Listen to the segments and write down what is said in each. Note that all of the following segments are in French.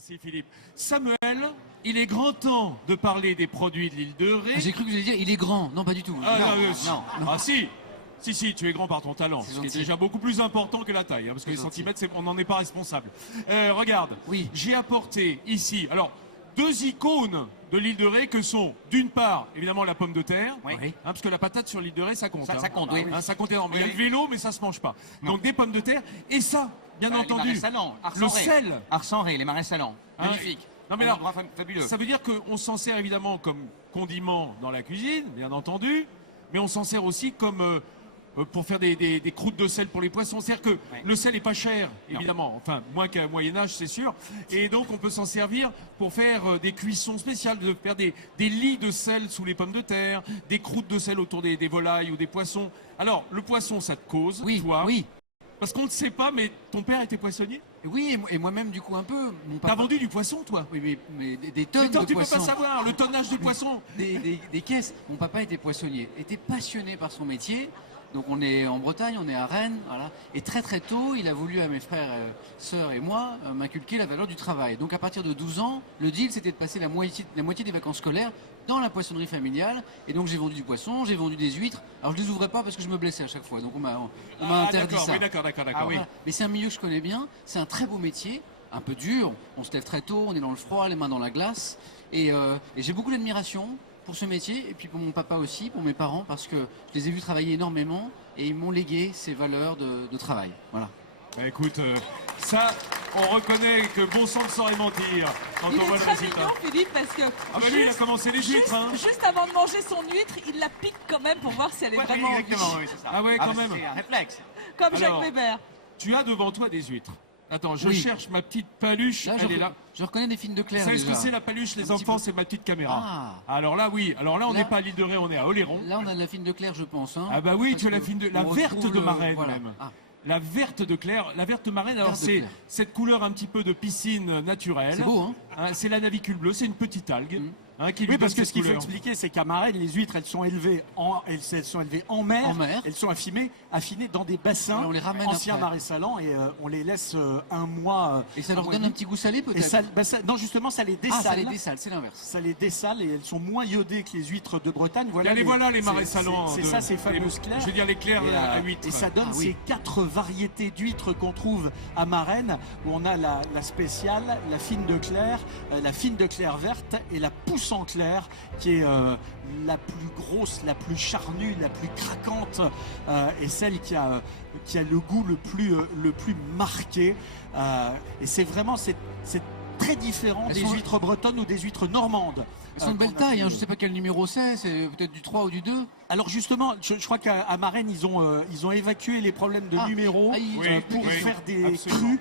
Merci Philippe. Samuel, il est grand temps de parler des produits de l'île de Ré. J'ai cru que vous alliez dire il est grand. Non, pas du tout. Ah, non. Ah si. Si, tu es grand par ton talent, ce qui est gentil. déjà beaucoup plus important que la taille, hein, parce que les centimètres, on n'en est pas responsable. Regarde, Oui. j'ai apporté ici, alors, deux icônes de l'île de Ré que sont, d'une part, évidemment, la pomme de terre, Oui. parce que la patate sur l'île de Ré, ça compte. Ça compte, oui. Ça compte énormément. Il y a Oui. le vélo, mais ça se mange pas. Donc des pommes de terre, et ça, bien entendu, le sel. Arsan-Ré, les marais salants. Hein, Magnifique. Non mais Un alors, endroit fabuleux. ça veut dire qu'on s'en sert évidemment comme condiment dans la cuisine, bien entendu, mais on s'en sert aussi comme pour faire des croûtes de sel pour les poissons. C'est-à-dire que le sel est pas cher, évidemment, enfin moins qu'à Moyen-Âge, c'est sûr, et donc on peut s'en servir pour faire des cuissons spéciales, de faire des lits de sel sous les pommes de terre, des croûtes de sel autour des volailles ou des poissons. Alors, le poisson, ça te cause, Oui, toi, oui. parce qu'on ne sait pas, mais ton père était poissonnier. Oui, et moi-même, du coup, un peu. Mon T'as papa... vendu du poisson, toi? Oui, mais des tonnes Mais toi, de tu peux poissons. pas savoir le tonnage de poissons. Des caisses. Mon papa était poissonnier, était passionné par son métier. Donc on est en Bretagne, on est à Rennes, voilà. Et très très tôt, il a voulu à mes frères, sœurs et moi m'inculquer la valeur du travail. Donc à partir de 12 ans, le deal c'était de passer la moitié des vacances scolaires dans la poissonnerie familiale. Et donc j'ai vendu du poisson, j'ai vendu des huîtres. Alors je les ouvrais pas parce que je me blessais à chaque fois. Donc on m'a interdit ça. Oui, d'accord. Ah, voilà. Mais c'est un milieu que je connais bien, c'est un très beau métier, un peu dur, on se lève très tôt, on est dans le froid, les mains dans la glace. Et j'ai beaucoup d'admiration pour ce métier, et puis pour mon papa aussi, pour mes parents, parce que je les ai vus travailler énormément, et ils m'ont légué ces valeurs de travail. Voilà. Bah, écoute, ça, on reconnaît que bon sang ne saurait mentir quand Il on voit est le très résultat. mignon, Philippe, parce que Ah bah lui, il a commencé les huîtres, hein. juste avant de manger son huître, il la pique quand même pour voir si elle est vraiment Exactement, oui, c'est ça. Ah ouais, quand bah, même. C'est un réflexe. comme Jacques Alors, Weber. Tu as devant toi des huîtres. Attends, je Oui. cherche ma petite paluche, Là, elle est là. je reconnais des films de Vous Claire savez ce que déjà. c'est la paluche, les Un petit enfants, peu. c'est ma petite caméra. Ah. Alors là, oui. Alors là, on Là- n'est pas à l'île de Ré, on est à Oléron. Là, on a de la film de Claire, je pense. Hein, Ah bah oui, parce tu as la que fine de la on verte retrouve de le- Marraine voilà. même. Ah. La verte de Claire, la verte marraine, alors Verte de c'est Claire. cette couleur un petit peu de piscine naturelle. C'est beau, hein. C'est la navicule bleue, c'est une petite algue. Qui lui Oui, parce donne que ce cette qu'il faut couleur. expliquer, c'est qu'à Marraine, les huîtres, elles sont élevées en mer. En mer. Elles sont affinées dans des bassins Et on les ramène anciens après. marais salants et on les laisse un mois. Et ça leur mois donne et un demi. petit goût salé, Et peut-être. non, justement, ça les dessale. Ah, ça les dessale, c'est l'inverse. Ça les dessale et elles sont moins iodées que les huîtres de Bretagne. Voilà les marais salants. C'est ça, ces fameuses clairs. Je veux dire les clairs Et, à huîtres. et ça donne Ah oui. ces 4 variétés d'huîtres qu'on trouve à Marraine, où on a la spéciale, la fine de Claire, la fine de Claire verte et la pousse en clair, qui est la plus grosse, la plus charnue, la plus craquante, et celle qui a le goût le plus marqué. Et c'est vraiment c'est très différent Elles des sont- huîtres bretonnes ou des huîtres normandes. Elles sont de belle qu'on a taille, hein. pu- Je sais pas quel numéro c'est peut-être du 3 ou du 2. Alors justement, je crois qu'à Marraine, ils ont évacué les problèmes de Ah. numéros Ah, ils- pour oui, faire des absolument. crus,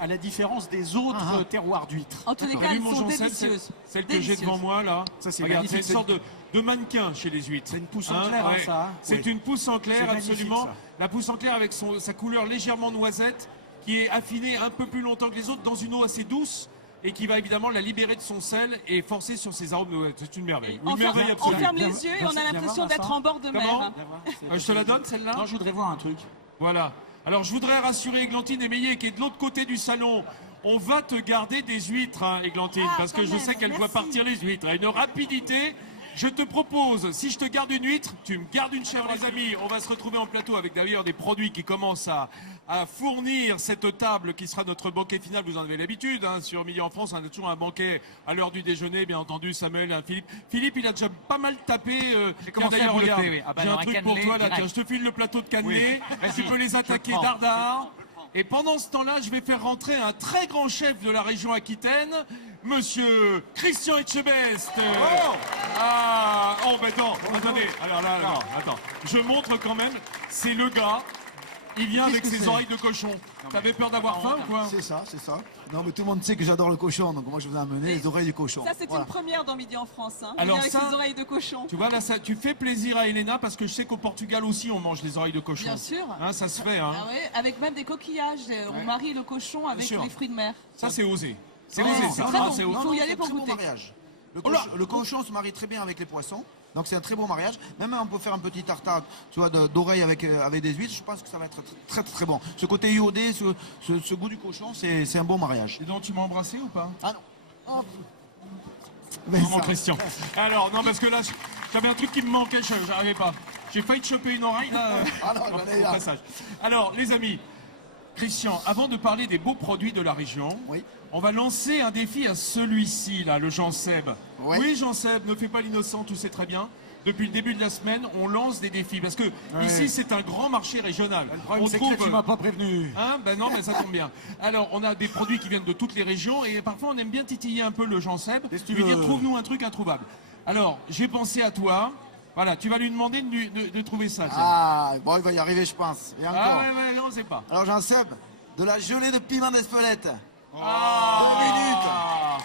à la différence des autres Ah, ah. terroirs d'huîtres. En tous les T'as cas, vu elles mon sont Jean-Cel, délicieuses. celle que j'ai Délicieuses. devant moi là. Ça, c'est Regarde, c'est magnifique. une sorte de mannequin chez les huîtres. C'est une pousse en clair, hein, ça, hein. C'est Oui. une pousse en clair, C'est magnifique, absolument. ça. La pousse en clair avec sa couleur légèrement noisette, qui est affinée un peu plus longtemps que les autres dans une eau assez douce et qui va évidemment la libérer de son sel et forcer sur ses arômes noisettes. C'est une merveille. Une On ferme, merveille on absolue. ferme Viens- les yeux et viens- on a viens l'impression voir, d'être Vincent. en bord de Comment mer. Je te la donne celle-là. Non, je voudrais voir un truc. Voilà. Alors je voudrais rassurer Églantine et Meillet qui est de l'autre côté du salon. On va te garder des huîtres, hein, Églantine, Ah, parce que quand je même, sais qu'elle voit merci. partir les huîtres. À une rapidité. Je te propose, si je te garde une huître, tu me gardes une chèvre, les amis. On va se retrouver en plateau avec d'ailleurs des produits qui commencent à fournir cette table qui sera notre banquet final. Vous en avez l'habitude, hein, sur Midi en France, on a toujours un banquet à l'heure du déjeuner, bien entendu. Samuel, hein, Philippe. Philippe, il a déjà pas mal tapé. J'ai commencé tiens, d'ailleurs, à bluffer, regarde, oui. Ah bah, j'ai un dans un truc pour cannelé toi là. direct. Tiens, je te file le plateau de cannelé. Oui. Tu Vas-y, peux les je attaquer prends. dardard. Et pendant ce temps-là, je vais faire rentrer un très grand chef de la région Aquitaine, Monsieur Christian Etchebest. Ben non, attendez. Alors là, non, attends. Je montre quand même, c'est le gars. Il vient avec Qu'est-ce que ses c'est oreilles de cochon. T'avais peur d'avoir faim ou quoi? C'est ça, c'est ça. Non, mais tout le monde sait que j'adore le cochon, donc moi je vous ai amené les oreilles du cochon. Ça, c'est Voilà. une première dans Midi en France. Hein. Alors Il vient avec ça- ses oreilles de cochon. Tu vois, là, ça, tu fais plaisir à Elena parce que je sais qu'au Portugal aussi, on mange les oreilles de cochon. Bien sûr. Hein, ça se fait, hein. Ah ouais, avec même des coquillages. On marie le cochon avec sûr. les fruits de mer. Ça, c'est osé. C'est Ouais, osé, c'est ça. très Ah, bon. c'est osé. Il faut y aller c'est pour un très bon goûter. mariage. Oh là Le cochon se marie très bien avec les poissons. Donc c'est un très bon mariage. Même on peut faire un petit tartare, tu vois, d'oreilles avec des huîtres. Je pense que ça va être très très bon. Ce côté iodé, ce goût du cochon, c'est un bon mariage. Et donc tu m'as embrassé ou pas? Ah non. Hop. Mais Non, mon ça- Christian. Alors, non, parce que là, j'avais un truc qui me manquait, j'arrivais pas. J'ai failli te choper une oreille, là, Ah non, j'en ai au là. passage. Alors, les amis, Christian, avant de parler des beaux produits de la région, Oui. on va lancer un défi à celui-ci, là, le Jean-Seb. Ouais. Oui, Jean-Seb, ne fais pas l'innocent, tu sais très bien. Depuis le début de la semaine, on lance des défis. Parce que ici, c'est un grand marché régional. Le problème, On c'est que tu m'as pas prévenu. Hein, ben non, mais ça tombe bien. Alors, on a des produits qui viennent de toutes les régions et parfois on aime bien titiller un peu le Jean-Seb. Qu'est-ce que tu Lui dire, veux trouve-nous un truc introuvable. Alors, j'ai pensé à toi. Voilà, tu vas lui demander de trouver ça. tiens. Ah, bon, il va y arriver, je pense. Et encore. Ah ouais, non, on sait pas. Alors Jean-Seb, de la gelée de piment d'Espelette. Ah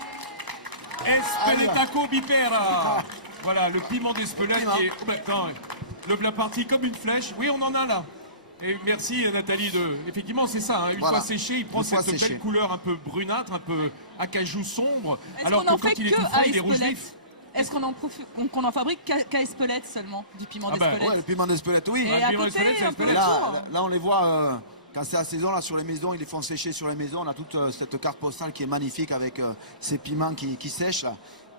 Espeletaco bipera. Voilà, le piment d'Espelette Piment. qui est... Oh, ben, attends, le plat parti comme une flèche. Oui, on en a là. Et merci Nathalie Effectivement, c'est ça. Hein, une Voilà. fois séché, il prend Une fois cette séché. belle couleur un peu brunâtre, un peu acajou sombre. Est-ce Alors qu'on que en quand fait il est que tout à frais, il est rouge Espelette? vif. Est-ce qu'on en fabrique qu'à Espelette seulement, du piment Ah bah, d'Espelette? Ouais, le piment d'Espelette, oui. Et le à piment côté, d'Espelette, c'est un peu Espelette. autour. Là, on les voit quand c'est la saison, là, sur les maisons, ils les font sécher sur les maisons. On a toute cette carte postale qui est magnifique avec ces piments qui sèchent. Là.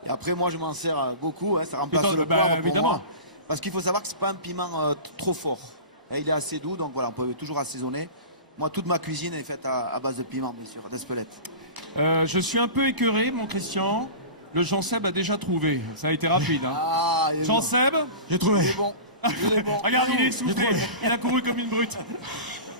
Et après, moi, je m'en sers beaucoup. Hein, ça remplace Attends, le bah, poivre pour évidemment. moi. Parce qu'il faut savoir que c'est pas un piment trop fort. Hein, il est assez doux, donc voilà, on peut toujours assaisonner. Moi, toute ma cuisine est faite à base de piment, bien sûr, d'Espelette. Je suis un peu écœuré, mon Christian. Le Jean-Seb a déjà trouvé. Ça a été rapide. Hein. Ah, il est bon. Jean-Seb, J'ai trouvé. Il est bon. Il est bon. regarde, il est essoufflé. Il a couru comme une brute.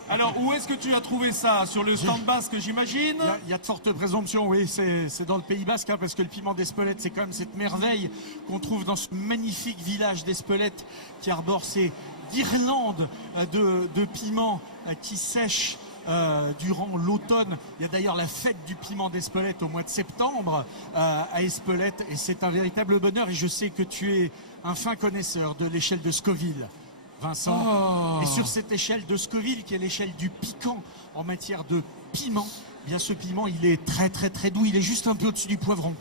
Alors, où est-ce que tu as trouvé ça? Sur le stand basque, j'imagine? Il y a de fortes présomptions, oui, c'est dans le Pays Basque, hein, parce que le piment d'Espelette, c'est quand même cette merveille qu'on trouve dans ce magnifique village d'Espelette qui arbore ces guirlandes de piments qui sèchent durant l'automne. Il y a d'ailleurs la fête du piment d'Espelette au mois de septembre à Espelette, et c'est un véritable bonheur. Et je sais que tu es un fin connaisseur de l'échelle de Scoville, Vincent. Oh. Et sur cette échelle de Scoville, qui est l'échelle du piquant en matière de piment, eh bien ce piment, il est très très très doux. Il est juste un peu au-dessus du poivron.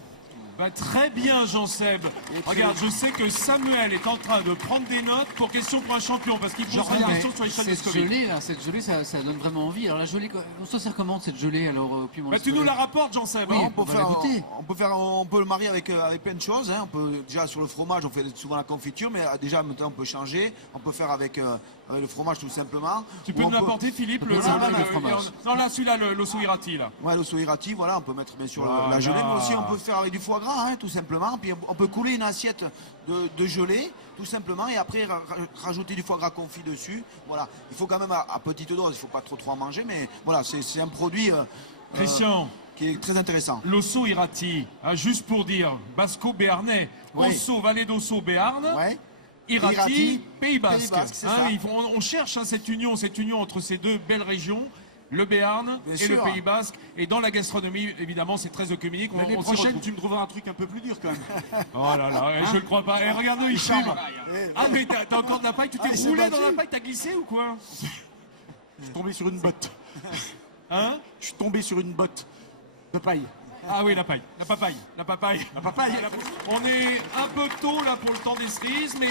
Bah, très bien, Jean-Seb. Regarde, je sais que Samuel est en train de prendre des notes pour question pour un champion, parce qu'il pose une Mais question sur l'échelle de cette Scoville. gelée, là, cette gelée, ça donne vraiment envie. Alors la gelée, on se sert comment cette gelée alors au piment Bah, tu nous la rapportes, Jean-Seb. Oui. hein. On on va la goûter. on peut le marier avec plein de choses. Hein. On peut déjà sur le fromage, on fait souvent la confiture, mais déjà maintenant on peut changer. On peut faire avec le fromage tout simplement. Tu peux Ou nous on l'apporter, Philippe, le Ah, le fromage. Non, là, celui-là, le sourirati, là. Ouais, le soirati, voilà, on peut mettre bien sûr Voilà. la gelée, mais aussi on peut faire avec du foie gras, hein, tout simplement. Puis on peut couler une assiette de gelée, tout simplement, et après rajouter du foie gras confit dessus. Voilà, il faut quand même à petite dose, il ne faut pas trop en manger, mais voilà, c'est un produit Christian, qui est très intéressant. l'osso irati, hein, juste pour dire, basco-béarnais, Oui. osso, Vallée d'Osso, Béarn, Ouais. Irati, Irati, Pays Basque. Pays Basque, c'est Hein, ça. on cherche hein, cette union entre ces deux belles régions, le Béarn Bien et le sûr. Pays Basque. Et dans la gastronomie, évidemment, c'est très œcuménique. L'année on s'y prochaine, retrouve. tu me trouveras un truc un peu plus dur quand même. Oh là là, je le crois pas. Et regarde-le, il fume. Ah, mais t'as encore de la paille? Tu t'es il s'est roulé dans battu. la paille? T'as glissé ou quoi? Je suis tombé sur une botte. Hein? Je suis tombé sur une botte de paille. Ah oui, la paille, la papaye, la papaye. La papaye. On est un peu tôt là pour le temps des cerises, mais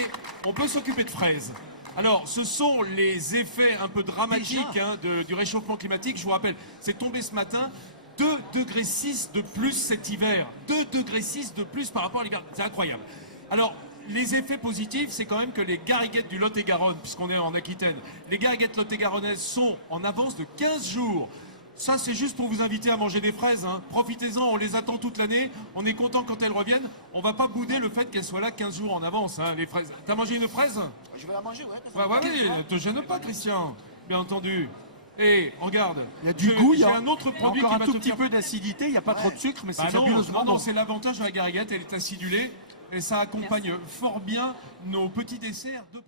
on peut s'occuper de fraises. Alors, ce sont les effets un peu dramatiques hein, du réchauffement climatique. Je vous rappelle, c'est tombé ce matin. 2,6 degrés de plus cet hiver. 2,6 degrés de plus par rapport à l'hiver. C'est incroyable. Alors, les effets positifs, c'est quand même que les gariguettes du Lot-et-Garonne, puisqu'on est en Aquitaine, les gariguettes lot-et-garonnaises sont en avance de 15 jours. Ça, c'est juste pour vous inviter à manger des fraises. Hein. Profitez-en, on les attend toute l'année. On est content quand elles reviennent. On va pas bouder le fait qu'elles soient là 15 jours en avance, hein, les fraises. T'as mangé une fraise? Je vais la manger, ouais. Ouais, te gêne pas, Christian. Bien entendu. Et regarde, Il y a du goût, il y j'ai a un autre il y a produit encore qui un va tout te petit faire- peu d'acidité, il n'y a pas trop de sucre, mais c'est Bah non, fabuleusement non, bon. c'est l'avantage de la gariguette, elle est acidulée et ça accompagne fort bien nos petits desserts de